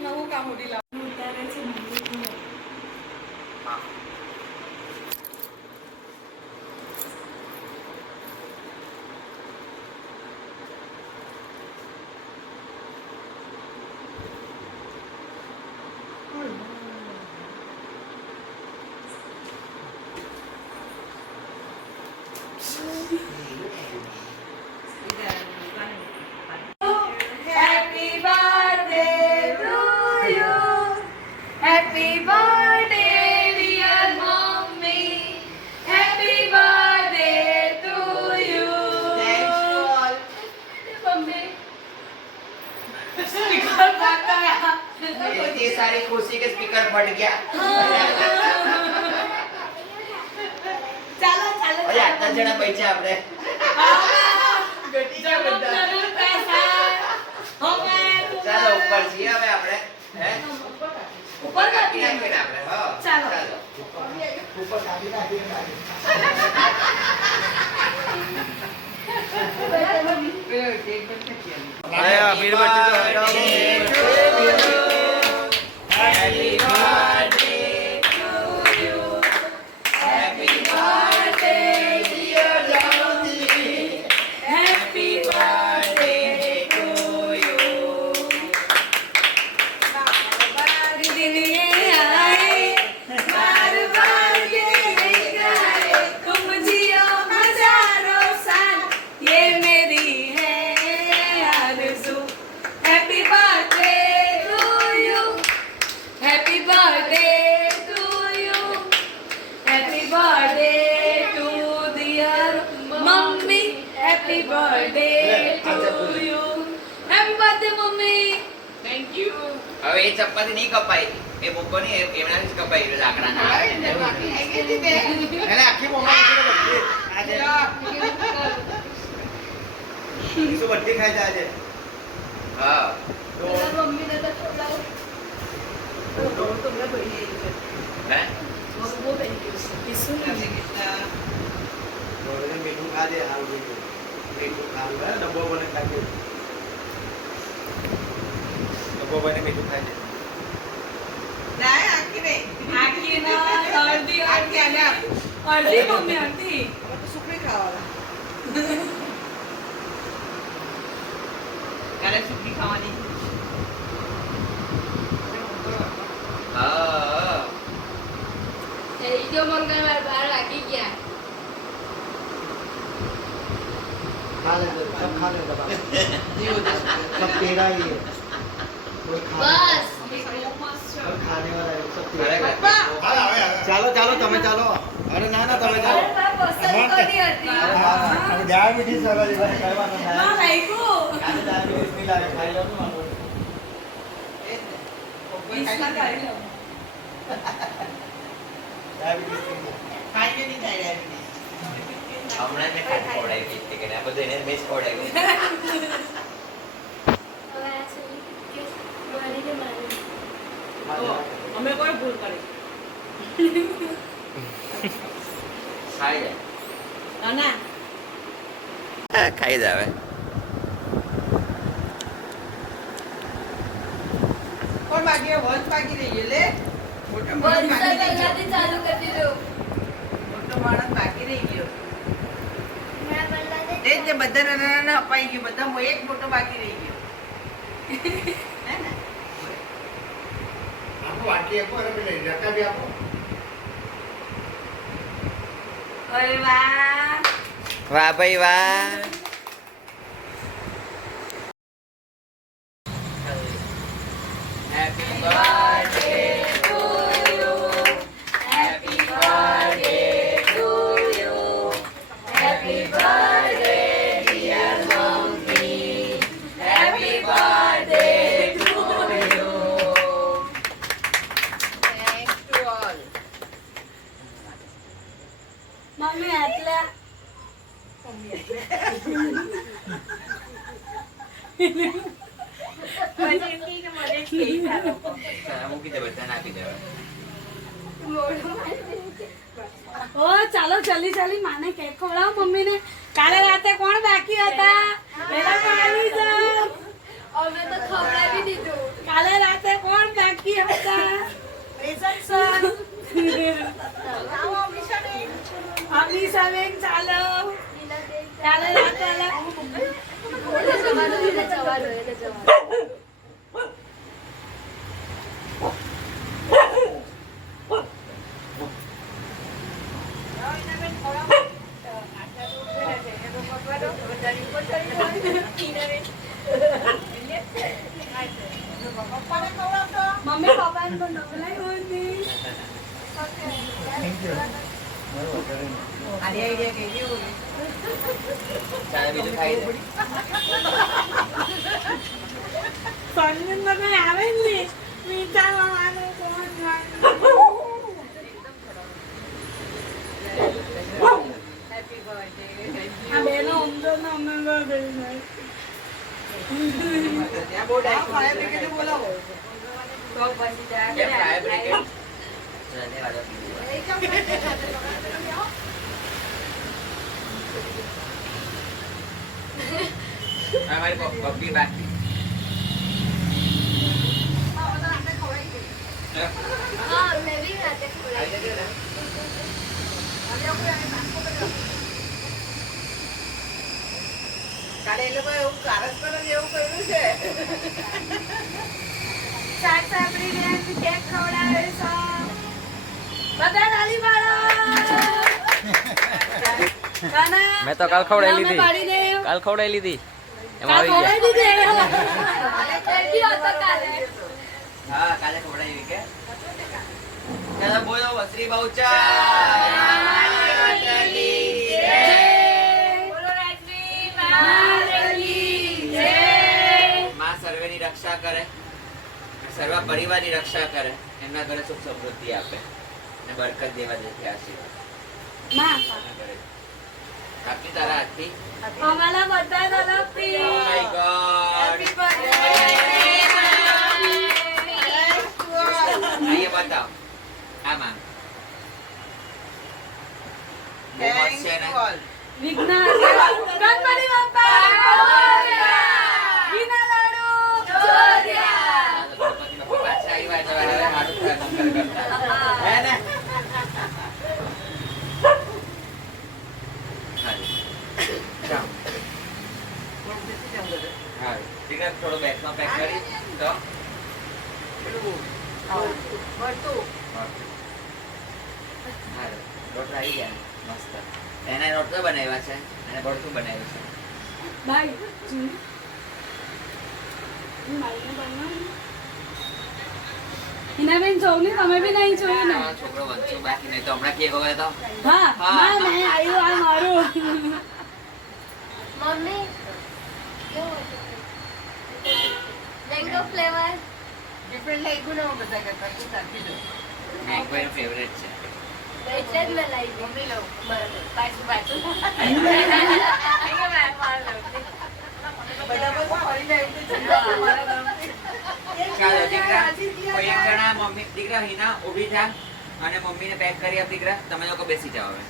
નવું કામ ઉડી લાવ ઉતારે છે इतनी सारी खुशी के स्पीकर फट गया ચાલો ચાલો ઓય આટલા જણા પૈસા આપણે ચાલો ઉપર છીએ હવે આપણે હે ઉપર કાપી નાખીએ આપણે હા ચાલો ઉપર કાપી નાખીએ આયા મીરબત્તી તો હટાવો Happy birthday to you. Happy birthday, dear Jyoti. Happy birthday to you. दिन ये आए बार बार ये नहीं आए तुम जियो हजारों साल ये मेरी है आरज़ू happy birthday to you happy birthday to you happy birthday to dear mummy happy birthday to you happy birthday mummy thank you હવે એ ચપ્પાથી નહીં કપાય એ બોકો ને એમના જ કપાય લાકડાના એને આખી મોમાં નથી આજે શું બટ્ટી ખાઈ જાય આજે હા તો મમ્મી ને તો છોડાવ તો તમને ભાઈ હે वो पहन के उसकी सुन બોલે મીઠું ખા દે હાલ મીઠું ખાવું હે ડબ્બો બને ખાઈ ડબ્બો બને મીઠું ખાઈ દે ના આખી ના અડધી અડધી મમ્મી અડધી તો સુખડી ખાવાલા ક્યારે સુખડી ખાવાની હા जो मंगलवार बाहर लागी गया खा ले सब खा ले दबा सब तेरा ही है कोई खा बस कोई खाने वाला है सब અરે तेरा ચાલો ચાલો તમે ચાલો અરે ના ના તમે ચાલો પસંદ કરી હતી અરે ડાયાબિટીસ વાળા જેવા કરવાના ના લાઈકો આજે ડાયાબિટીસ નહીં લાગે ખાઈ લો ને મારો ઈસમાં ખાઈ લો ડાયાબિટીસ ખાઈ નહીં થાય હમણાં મેં ખાટ ખવડાવી હતી કે આ બધું એને મેં જ ખવડાવ્યું હવે આ છોરી કે મારી કે મારી અમે કોઈ ભૂલ કરી ખાઈ જાય ના ખાઈ જાવે કોણ બાકી વોચ બાકી રહી ગયો લે મોટો બંધ માણસ બાકી રહી ગયો. કરવાથી ચાલુ કરી દો મોટો માણસ બાકી રહી ગયો મેં બલ્લા દે એ જે બધા નાના નાના અપાઈ ગયું બધા એક મોટો બાકી રહી ગયો હે ને આપો આટી આપો અરે પેલે રકા બી આપો અરે વાહ વાહ ભાઈ વાહ Happy birthday to you. Happy birthday to you. Happy birthday, dear mommy. Happy birthday to you. Thanks to all. Mummy આટલા મૂકી દે બધાને આપી દેવા ઓ ચાલો જલ્દી જલ્દી માને કેક ખવડાવો મમ્મીને કાલે રાતે કોણ બાકી હતા મમ્મી પપ્પાને પણ નવલાઈ હોતી. થેન્ક યુ બરોબર કરીને આની આઈડિયા કઈ જેવું ચાલે બીજું ખાઈ લે. ફોનમાં તો કઈ આવે જ નહીં. વિચારવાનું કોણ હેપી બર્થડે આ બેનો ઊંધો ના ઊંધો થઈ જાય. ત્યાં બહુ ફાયર બ્રિગેડ બોલાવો તો પછી ત્યાં કેમ ફાયર બ્રિગેડ? ચાલે વાળો પીવું. અમારી પપ્પી બાકી. હા મેં બી રાતે ખવડાવી. આવી જજો ને. કાલે એ લોકો એવું કારસ કરે એવું કર્યું છે શાક સાપડીને કેક ખવડાવે છે. બધા તાલી પાડો. કાના મેં તો કાલ ખવડાવી અમે લીધી. પાડીને કાલ ખવડાવી લીધી એમાં કાલ આવી ગયા. ખવડાવી દીધી. હતો કાલે. હા કાલે ખવડાવી કે ચાલો બોલો વસરી બહુ બોલો રાજવી મહાદેવની જય. માં સર્વેની રક્ષા કરે, સર્વ પરિવારની રક્ષા કરે, એમના ઘરે સુખ સમૃદ્ધિ આપે અને બરકત દેવા જેથી આશીર્વાદ. માં કાપી તારા હાથથી. અમારા બધા તરફથી Oh my God. Happy birthday અહીંયા બતાવ. આ માં. બહુ મસ્ત છે ને? વિઘ્ન ગણપતિ બાપ્પા મોરયા. ઘીના લાડુ ચોર્યા. ગણપતિ બાપા પાછા આવ્યા એટલે હવે હારું થાય મંગળ કરતા. હે ને? હારું. જાઓ. હારું. દીકરા થોડો બેગમાં પેક કરી તો બરતું હારું. રોટલા આવી ગયા મસ્ત. એને રોટલા બનાવ્યા છે અને ભરતું બનાવ્યું છે. ભાઈ જોઈ. ભાઈને બનાવ. હિનાબેન જોઉં તમે બી નહીં જોયું ને. આ છોકરો વંચો બાકી નહીં તો હમણાં કેક હોય તો હા હા. ના નહીં આવ્યું આ મારું. મમ્મી મેંગો ફ્લેવર ડિફરન્ટ લાગ્યું ને બધા કરતા શું રાખી દો મેંગો એનો ફેવરેટ છે. એટલે જ મેં લાવી મમ્મી લઉં બરાબર પાછું પાછું બધા બસ ફરીને આવી રીતે ચંદ્ર મારા નામથી. ચાલો દીકરા કોઈ એક જણા મમ્મી દીકરા હિના ઊભી થા અને મમ્મીને પેક કરી આપ દીકરા. તમે લોકો બેસી જાઓ હવે.